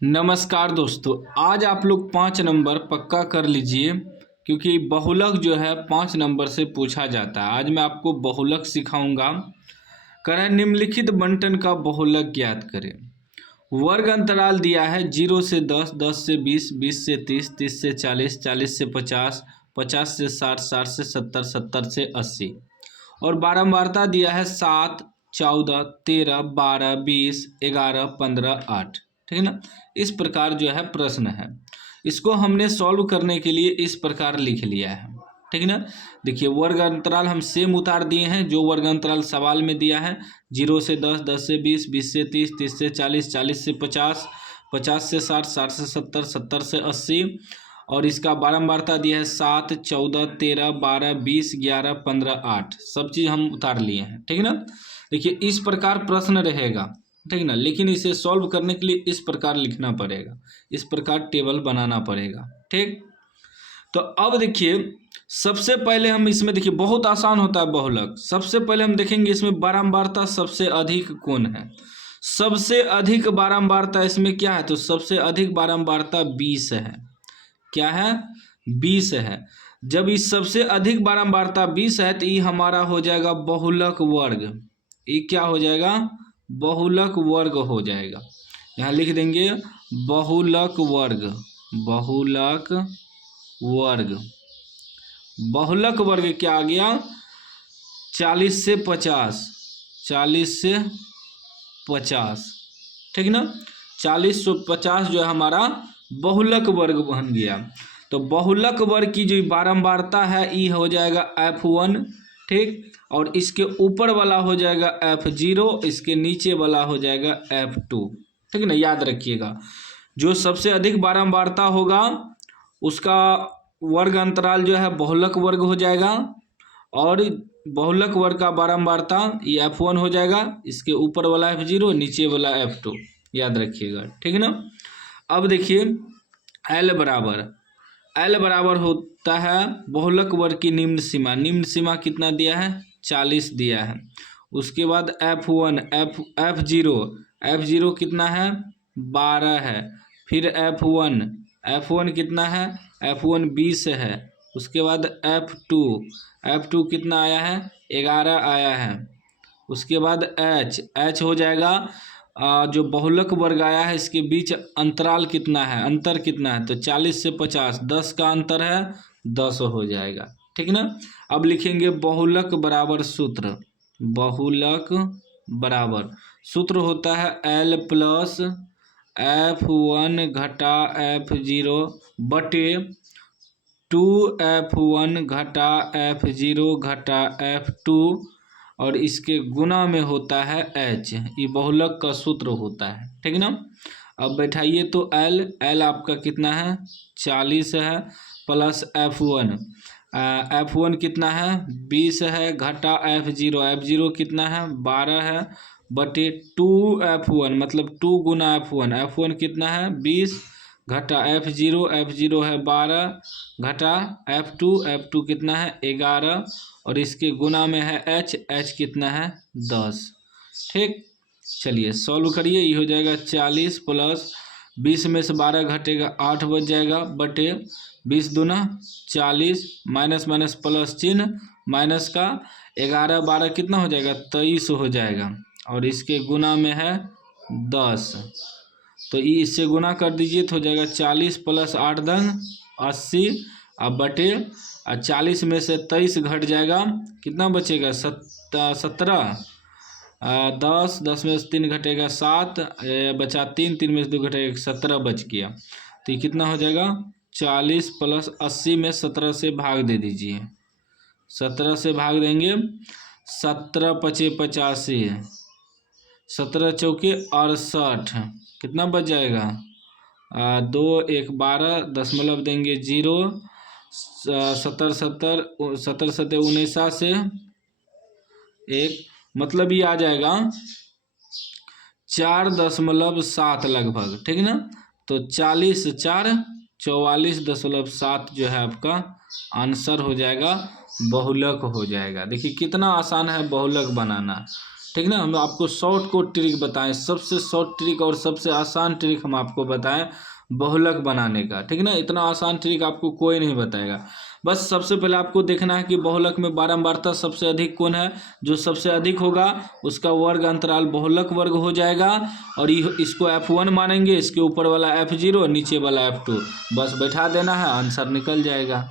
नमस्कार दोस्तों, आज आप लोग 5 नंबर पक्का कर लीजिए क्योंकि बहुलक जो है 5 नंबर से पूछा जाता है। आज मैं आपको बहुलक सिखाऊंगा। करें निम्नलिखित बंटन का बहुलक ज्ञात करें। वर्ग अंतराल दिया है 0 से 10, 10 से 20, 20 से 30, 30 से 40, 40 से 50, 50 से 60, 60 से 70, 70 से 80 और बारंबारता दिया है 7, 14, 13, 12, 20, 11, 15, 8। ठीक है ना। इस प्रकार जो है प्रश्न है, इसको हमने सॉल्व करने के लिए इस प्रकार लिख लिया है। ठीक है ना। देखिए वर्ग अंतराल हम सेम उतार दिए हैं जो वर्ग अंतराल सवाल में दिया है। 0 से 10, 10 से 20, 20 से 30, 30 से 40, 40 से 50, 50 से 60, 60 से 70, 70 से 80 और इसका बारंबारता दिया है 7, 14, 13, 12, 20, 11, 15, 8। सब चीज़ हम उतार लिए हैं। ठीक है ना। देखिए इस प्रकार प्रश्न रहेगा। ठीक है ना। लेकिन इसे सॉल्व करने के लिए इस प्रकार लिखना पड़ेगा, इस प्रकार टेबल बनाना पड़ेगा। ठीक। तो अब देखिए सबसे पहले हम इसमें देखिए बहुत आसान होता है बहुलक। सबसे पहले हम देखेंगे इसमें बारंबारता सबसे अधिक कौन है। सबसे अधिक बारंबारता इसमें क्या है, तो सबसे अधिक बारंबारता 20 है। क्या है, 20 है। जब इस सबसे अधिक बारंबारता 20 है तो ये हमारा हो जाएगा बहुलक वर्ग। ये क्या हो जाएगा, बहुलक वर्ग हो जाएगा। यहाँ लिख देंगे बहुलक वर्ग, बहुलक वर्ग। बहुलक वर्ग क्या आ गया, 40 से 50, 40 से 50। ठीक ना। 40 से 50 जो है हमारा बहुलक वर्ग बन गया। तो बहुलक वर्ग की जो बारंबारता है ये हो जाएगा F1। ठीक। और इसके ऊपर वाला हो जाएगा F0, इसके नीचे वाला हो जाएगा F2। ठीक है ना। याद रखिएगा जो सबसे अधिक बारंबारता होगा उसका वर्ग अंतराल जो है बहुलक वर्ग हो जाएगा और बहुलक वर्ग का बारंबारता ये F1 हो जाएगा, इसके ऊपर वाला F0, नीचे वाला F2। याद रखिएगा। ठीक है ना। अब देखिए L बराबर होता है बहुलक वर्ग की निम्न सीमा। निम्न सीमा कितना दिया है, 40 दिया है। उसके बाद F1, F0 कितना है, 12 है। फिर F1 कितना है, F1 20 है। उसके बाद F2 कितना आया है, 11 आया है। उसके बाद H हो जाएगा जो बहुलक वर्ग आया है इसके बीच अंतराल कितना है, अंतर कितना है, तो 40 से 50, 10 का अंतर है, 10 हो जाएगा। ठीक ना। अब लिखेंगे बहुलक बराबर सूत्र। बहुलक बराबर सूत्र होता है L प्लस F1 घटा F0 बटे 2F1 घटा F0 घटा F2 और इसके गुना में होता है H। ये बहुलक का सूत्र होता है। ठीक ना। अब बैठाइए तो L आपका कितना है, 40 है, प्लस F1 कितना है, 20 है, घटा F0 कितना है, 12 है, बटे 2F1 मतलब 2 गुना F1 कितना है, 20, घटा F0 है 12, घटा F2 कितना है, 11 और इसके गुना में है H कितना है, 10। ठीक। चलिए सॉल्व करिए। ये हो जाएगा 40 प्लस 20 में से 12 घटेगा 8 बच जाएगा, बटे 20 दूना 40, माइनस माइनस प्लस चिन्ह, माइनस का 11 12 कितना हो जाएगा, 23 हो जाएगा और इसके गुना में है 10। तो ये इससे गुना कर दीजिए तो हो जाएगा 40 प्लस 8 10 80 अब बटे 40 में से 23 घट जाएगा, कितना बचेगा, 17। 10 में से 3 घटेगा 7, बचा 3 में से 2 घटेगा 17 बच गया। तो ये कितना हो जाएगा, 40 प्लस 80 में 17 से भाग दे दीजिए। 17 से भाग देंगे, 17 पचे 85, 17 चौके 68, कितना बच जाएगा, 2 1 12, दशमलव देंगे 0, 70 19 से 1 मतलब ये आ जाएगा 4.7 लगभग। ठीक ना। तो 40 4 44.7 जो है आपका आंसर हो जाएगा, बहुलक हो जाएगा। देखिए कितना आसान है बहुलक बनाना। ठीक ना। हम आपको शॉर्ट कोट ट्रिक बताएं, सबसे शॉर्ट ट्रिक और सबसे आसान ट्रिक हम आपको बताएं बहुलक बनाने का, ठीक ना। इतना आसान ट्रिक आपको कोई नहीं बताएगा। बस सबसे पहले आपको देखना है कि बहुलक में बारंबारता सबसे अधिक कौन है। जो सबसे अधिक होगा उसका वर्ग अंतराल बहुलक वर्ग हो जाएगा, और इसको F1 मानेंगे, इसके ऊपर वाला F0, नीचे वाला F2, बस बैठा देना है, आंसर निकल जाएगा।